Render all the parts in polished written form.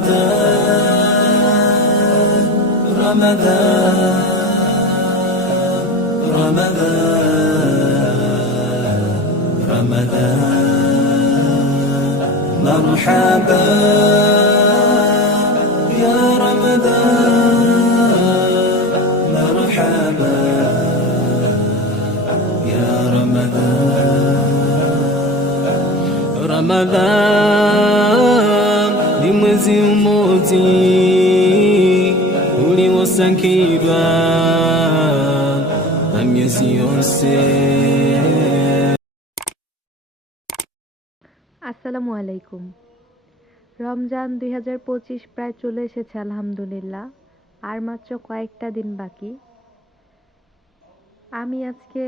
رمضان رمضان رمضان رمضان مرحبا يا رمضان مرحبا يا Ramadhan ni mwezi mmoja uliosangirwa na miezi yose. আসসালামু আলাইকুম। রমজান 2025 প্রায় চলে এসেছে আলহামদুলিল্লাহ। আর মাত্র কয়েকটা দিন বাকি। আমি আজকে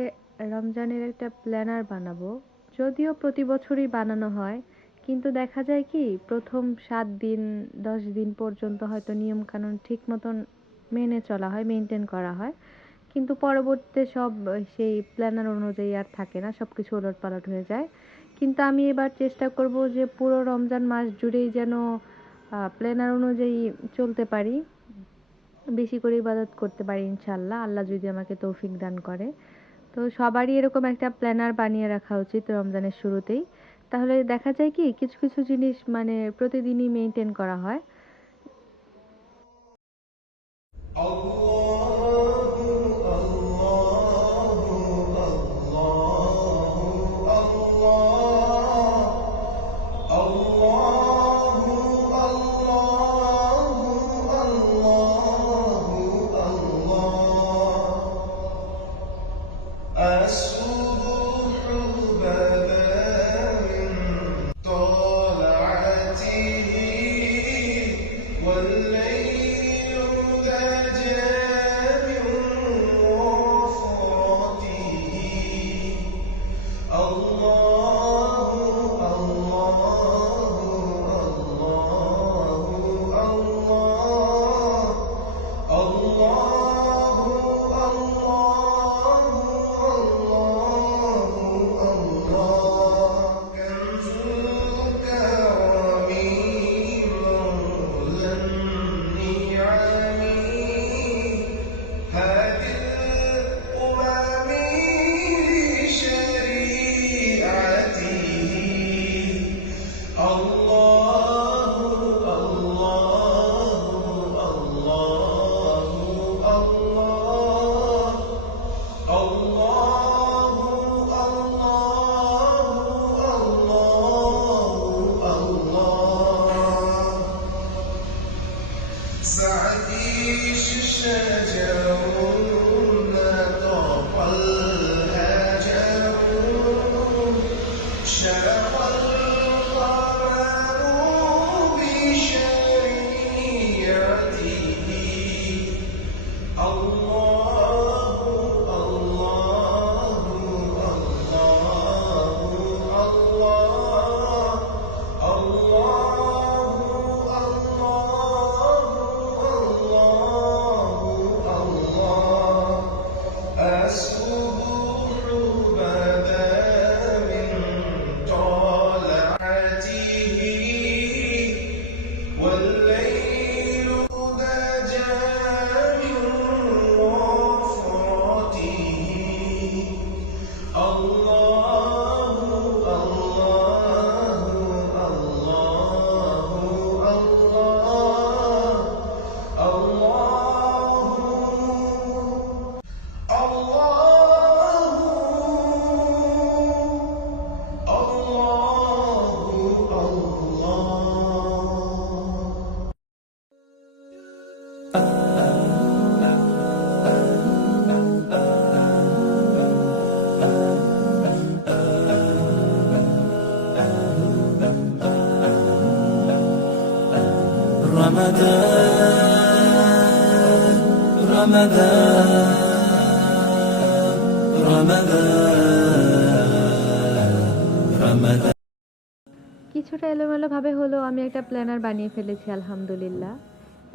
রমজানের একটা প্ল্যানার বানাবো। যদিও প্রতি বছরই বানানো হয়, কিন্তু দেখা যায় কি প্রথম 7 দিন 10 দিন পর্যন্ত হয়তো নিয়ম কানুন ঠিক মতন মেনে চলা হয়, মেনটেন করা হয়, কিন্তু পরবর্তীতে সব সেই প্ল্যানার অনুযায়ী আর থাকে না, সব কিছু ওলটপালট হয়ে যায়। কিন্তু আমি এবার চেষ্টা করব যে পুরো রমজান মাস জুড়েই যেন প্ল্যানার অনুযায়ী চলতে পারি, বেশি করে ইবাদত করতে পারি ইনশাল্লাহ, আল্লাহ যদি আমাকে তৌফিক দান করে। তো সবারই এরকম একটা প্ল্যানার বানিয়ে রাখা উচিত রমজানের শুরুতেই। তাহলে দেখা যায় কি কিছু কিছু জিনিস মানে প্রতিদিনই মেনটেন করা হয়। رمضان رمضان رمضان رمضان কিছুটা এলোমেলোভাবে হলেও আমি একটা প্ল্যানার বানিয়ে ফেলেছি আলহামদুলিল্লাহ।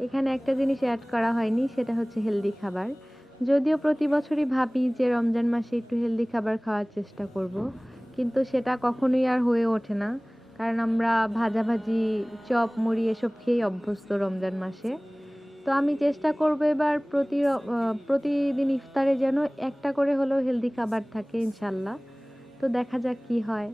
এখানে একটা জিনিস অ্যাড করা হয়নি, সেটা হচ্ছে হেলদি খাবার। যদিও প্রতি বছরই ভাবি যে রমজান মাসে একটু হেলদি খাবার খাওয়ার চেষ্টা করব, কিন্তু সেটা কখনোই আর হয়ে ওঠে না। কারণ আমরা ভাজাভাজি, চপ, মুড়ি এসব খেয়েই অভ্যস্ত রমজান মাসে। তো আমি চেষ্টা করব এবার প্রতিদিন ইফতারে যেন একটা করে হলেও হেলদি খাবার থাকে ইনশাল্লাহ। তো দেখা যাক কি হয়।